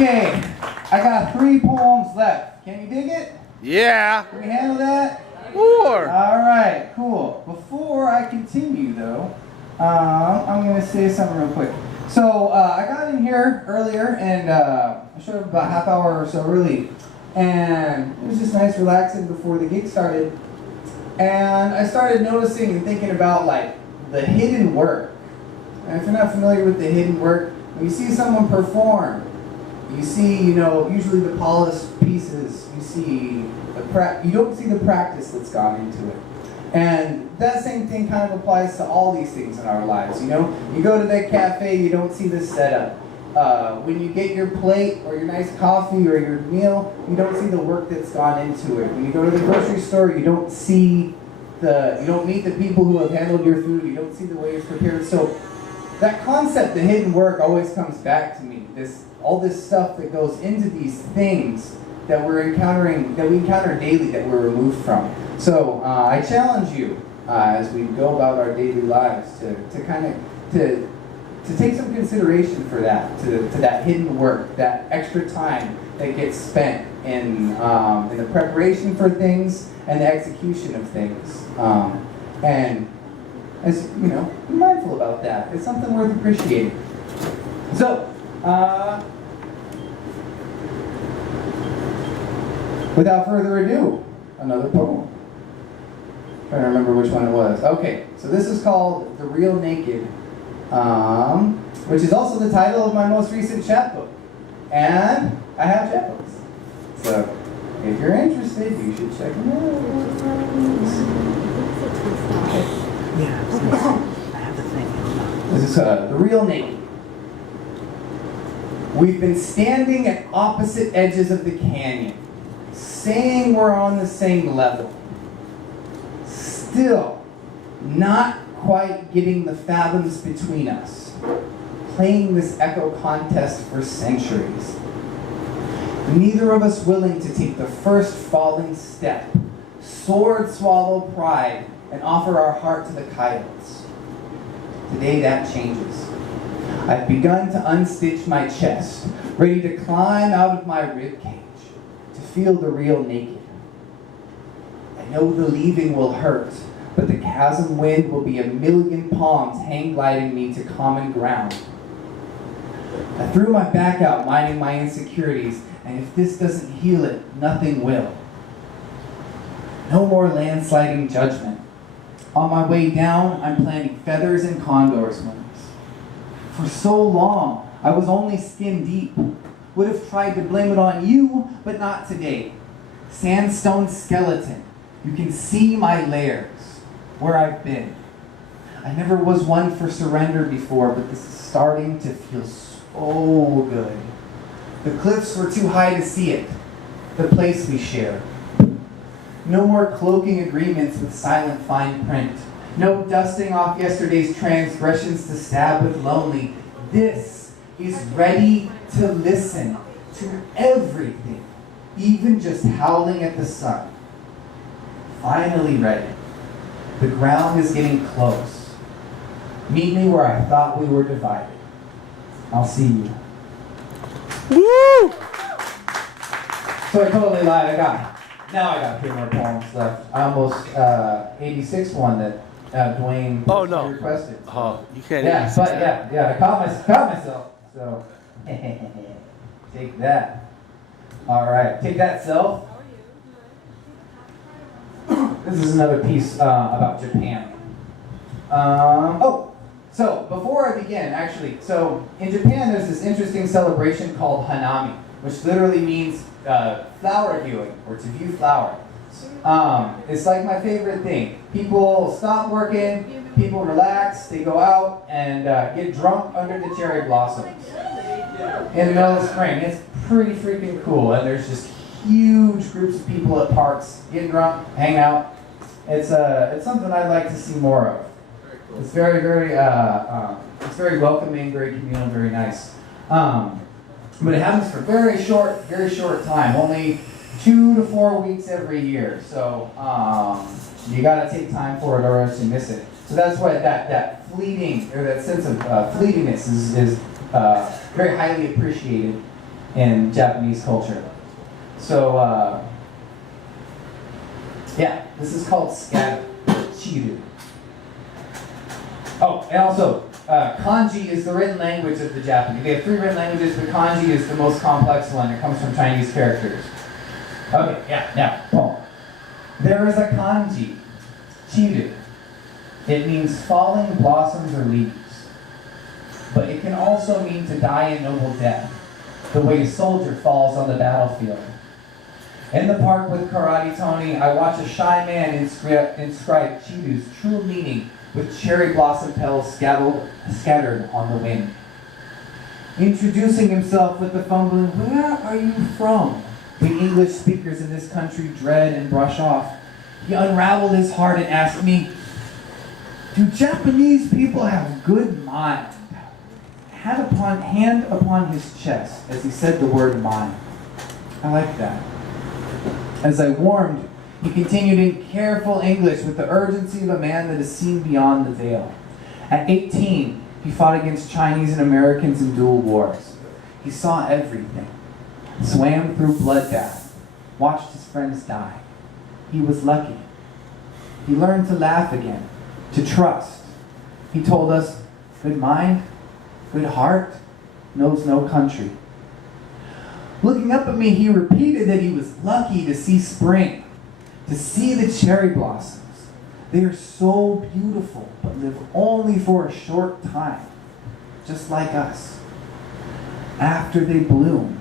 Okay, I got 3 poems left. Can you dig it? Yeah. Can we handle that? Sure. All right, cool. Before I continue, though, I'm going to say something real quick. So I got in here earlier, and I showed up about a half hour or so early, and it was just nice, relaxing before the gig started. And I started noticing and thinking about like the hidden work. And if you're not familiar with the hidden work, when you see someone perform, you see, usually the polished pieces. You see you don't see the practice that's gone into it. And that same thing kind of applies to all these things in our lives. You go to that cafe, you don't see the setup. When you get your plate or your nice coffee or your meal, you don't see the work that's gone into it. When you go to the grocery store, you don't meet the people who have handled your food. You don't see the way it's prepared. So that concept, the hidden work, always comes back to me. All this stuff that goes into these things that we encounter daily, that we're removed from. So I challenge you as we go about our daily lives to take some consideration for that, to that hidden work, that extra time that gets spent in the preparation for things and the execution of things. And as be mindful about that. It's something worth appreciating. So, without further ado, another poem. I'm trying to remember which one it was. Okay, so this is called The Real Naked, which is also the title of my most recent chapbook. And I have chapbooks. So, if you're interested, you should check them out. Yeah, I have the thing. This is The Real Naked. We've been standing at opposite edges of the canyon, saying we're on the same level. Still, not quite getting the fathoms between us. Playing this echo contest for centuries. Neither of us willing to take the first falling step, sword swallow pride, and offer our heart to the coyotes. Today that changes. I've begun to unstitch my chest, ready to climb out of my ribcage, to feel the real naked. I know the leaving will hurt, but the chasm wind will be a million palms hang gliding me to common ground. I threw my back out, minding my insecurities, and if this doesn't heal it, nothing will. No more landsliding judgment. On my way down, I'm planting feathers and condors' wings. For so long, I was only skin deep. Would have tried to blame it on you, but not today. Sandstone skeleton. You can see my layers, where I've been. I never was one for surrender before, but this is starting to feel so good. The cliffs were too high to see it, the place we share. No more cloaking agreements with silent fine print. No dusting off yesterday's transgressions to stab with lonely. This is ready to listen to everything, even just howling at the sun. Finally ready. The ground is getting close. Meet me where I thought we were divided. I'll see you. Woo! So I totally lied. Now I got 3 more poems left. I almost 86 one that Dwayne requested. Oh, you can't. Yeah, but I caught myself. So take that. All right, take that, self. This is another piece about Japan. So before I begin, actually, so in Japan there's this interesting celebration called Hanami, which literally means flower viewing, or to view flower. It's like my favorite thing. People stop working, people relax, they go out and get drunk under the cherry blossoms in the middle of spring. It's pretty freaking cool, and there's just huge groups of people at parks getting drunk, hang out. It's something I'd like to see more of. It's very, very, it's very welcoming, very communal, very nice. But it happens for very short time, only 2 to 4 weeks every year. So you gotta take time for it or else you miss it. So that's why that fleeting, or that sense of fleetingness is very highly appreciated. in Japanese culture. So, yeah, this is called scatter, chiru. Oh, and also, kanji is the written language of the Japanese. They have 3 written languages, but kanji is the most complex one. It comes from Chinese characters. Okay, yeah, now, boom. There is a kanji, chiru. It means falling blossoms or leaves. But it can also mean to die a noble death, the way a soldier falls on the battlefield. In the park with Karate Tony, I watch a shy man inscribe chiru's true meaning with cherry blossom petals scattered on the wind. Introducing himself with the fumbling, "Where are you from?" the English speakers in this country dread and brush off, he unraveled his heart and asked me, "Do Japanese people have good mind?" Hand upon his chest as he said the word mind. I like that. As I warmed, he continued in careful English with the urgency of a man that has seen beyond the veil. At 18, he fought against Chinese and Americans in dual wars. He saw everything, swam through bloodbath, watched his friends die. He was lucky. He learned to laugh again, to trust. He told us, good mind, good heart, knows no country. Looking up at me, he repeated that he was lucky to see spring, to see the cherry blossoms. They are so beautiful, but live only for a short time, just like us. After they bloom,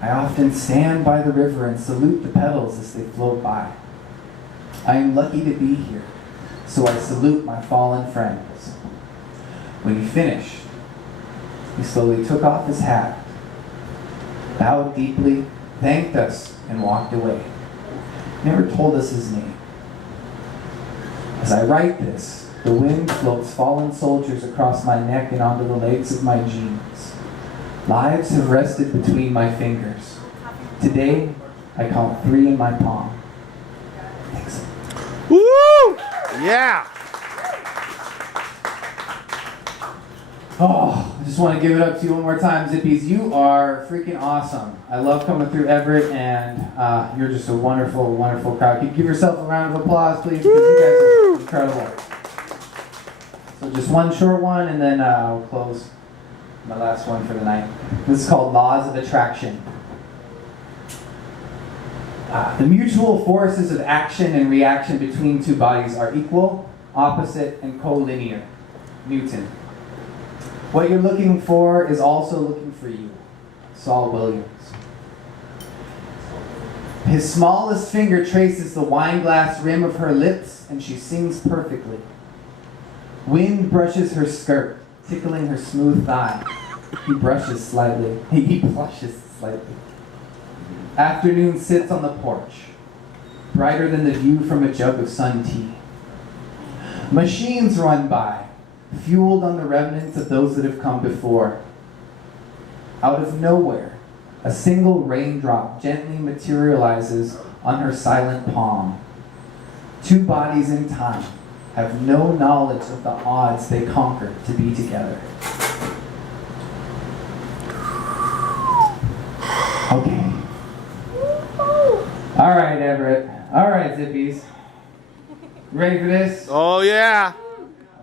I often stand by the river and salute the petals as they float by. I am lucky to be here, so I salute my fallen friends. When he finished, he slowly took off his hat, bowed deeply, thanked us, and walked away. Never told us his name. As I write this, the wind floats fallen soldiers across my neck and onto the legs of my jeans. Lives have rested between my fingers. Today, I count 3 in my palm. Thanks. Woo! Yeah. Oh, I just want to give it up to you one more time, Zippies. You are freaking awesome. I love coming through Everett, and you're just a wonderful, wonderful crowd. Can you give yourself a round of applause, please? Because you guys are incredible. So just one short one, and then I'll close my last one for the night. This is called Laws of Attraction. The mutual forces of action and reaction between 2 bodies are equal, opposite, and collinear. Newton. What you're looking for is also looking for you. Saul Williams. His smallest finger traces the wineglass rim of her lips, and she sings perfectly. Wind brushes her skirt, tickling her smooth thigh. He blushes slightly. Afternoon sits on the porch, brighter than the view from a jug of sun tea. Machines run by, fueled on the remnants of those that have come before. Out of nowhere, a single raindrop gently materializes on her silent palm. 2 bodies in time have no knowledge of the odds they conquered to be together. Okay. All right, Everett. All right, Zippies. Ready for this? Oh, yeah.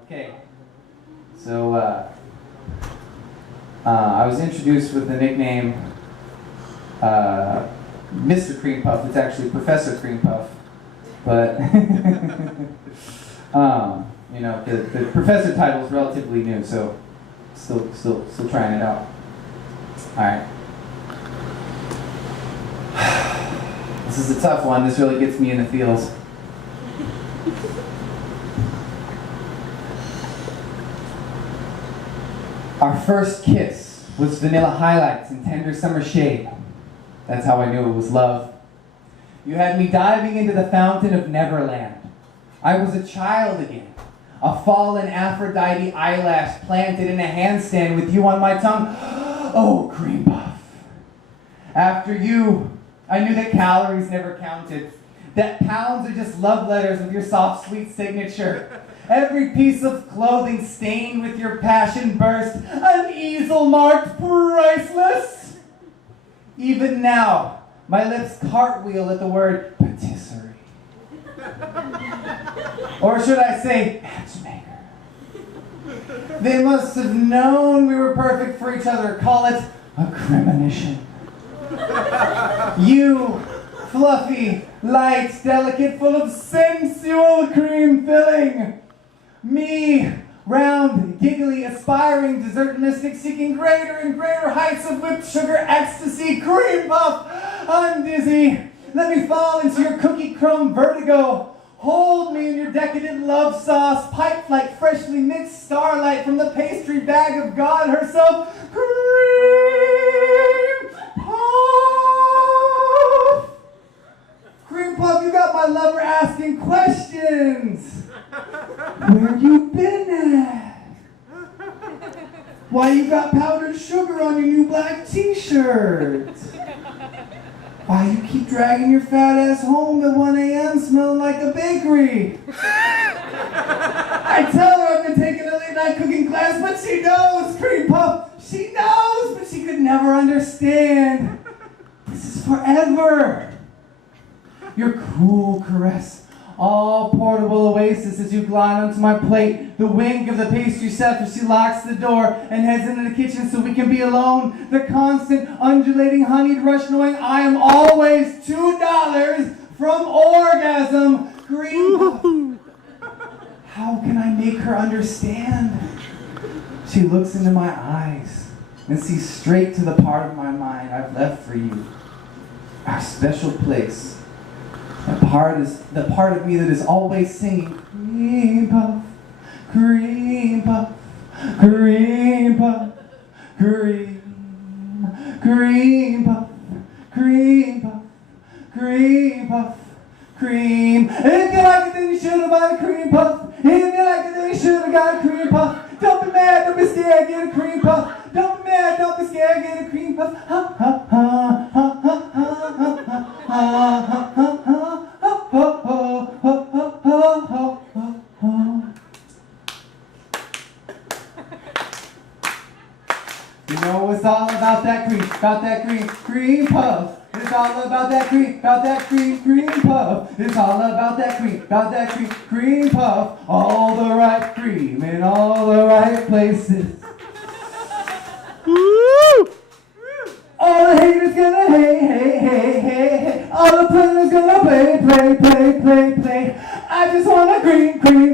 Okay. So, I was introduced with the nickname Mr. Cream Puff. It's actually Professor Cream Puff. But, you know, the professor title is relatively new, so still trying it out. All right. This is a tough one. This really gets me in the feels. Our first kiss was vanilla highlights and tender summer shade. That's how I knew it was love. You had me diving into the fountain of Neverland. I was a child again, a fallen Aphrodite eyelash planted in a handstand with you on my tongue. Oh, Cream Puff. After you, I knew that calories never counted, that pounds are just love letters with your soft, sweet signature. Every piece of clothing stained with your passion burst, an easel marked priceless. Even now, my lips cartwheel at the word patisserie. Or should I say, matchmaker? They must have known we were perfect for each other. Call it a premonition. You, fluffy, light, delicate, full of sensual cream filling. Me, round, giggly, aspiring, dessert mystic, seeking greater and greater heights of whipped sugar ecstasy, cream puff. I'm dizzy. Let me fall into your cookie crumb vertigo. Hold me in your decadent love sauce, piped like freshly mixed starlight from the pastry bag of God herself. Cream puff. Cream puff, you got my lover asking questions. Where you been at? Why you got powdered sugar on your new black t-shirt? Why you keep dragging your fat ass home at 1 a.m. smelling like a bakery? I tell her I've been taking a late night cooking class, but she knows, cream puff. She knows, but she could never understand. This is forever. Your cool caress, all portable oasis as you glide onto my plate. The wink of the pastry chef as she locks the door and heads into the kitchen so we can be alone. The constant undulating honeyed rush knowing I am always $2 from orgasm. Green. How can I make her understand? She looks into my eyes and sees straight to the part of my mind I've left for you. Our special place. The part of me that is always singing, cream puff, cream puff, cream puff, cream, cream puff, cream puff, cream puff, cream. If you like it, then you should have bought a cream puff. If you like it, then you should have got a cream puff. Don't be mad, don't be scared, get a cream puff. Don't be mad, don't be scared, get a cream puff. Ha ha ha ha ha ha ha ha ha ha. You know it's all about that cream puff. It's all about that cream puff. It's all about that cream puff. All the right cream in all the right places. Woo! All the haters gonna hate. All the players gonna play. I just want a cream puff.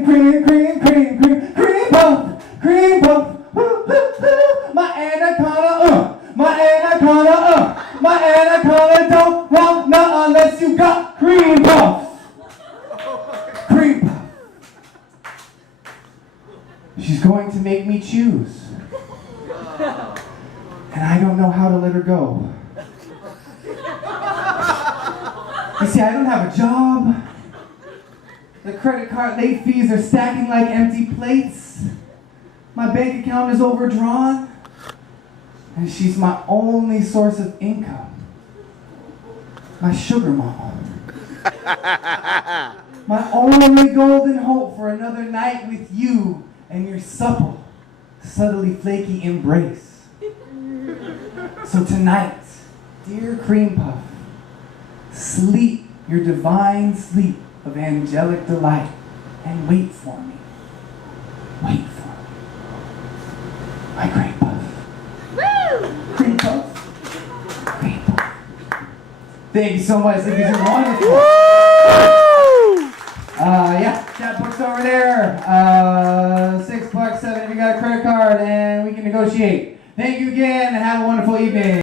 My anaconda don't want none unless you got cream puff. Cream puff. She's going to make me choose. And I don't know how to let her go. You see, I don't have a job. The credit card late fees are stacking like empty plates. My bank account is overdrawn. And she's my only source of income. My sugar mama. My only golden hope for another night with you and your supple, subtly flaky embrace. So tonight, dear cream puff, sleep your divine sleep of angelic delight and wait for me. Wait for me. My cream puff. Woo! Cream puff. Cream puff. Thank you so much. Thank you so wonderful. Woo! Yeah, chat book's over there. $6, $7 if you got a credit card, and we can negotiate. Thank you again, and have a wonderful evening.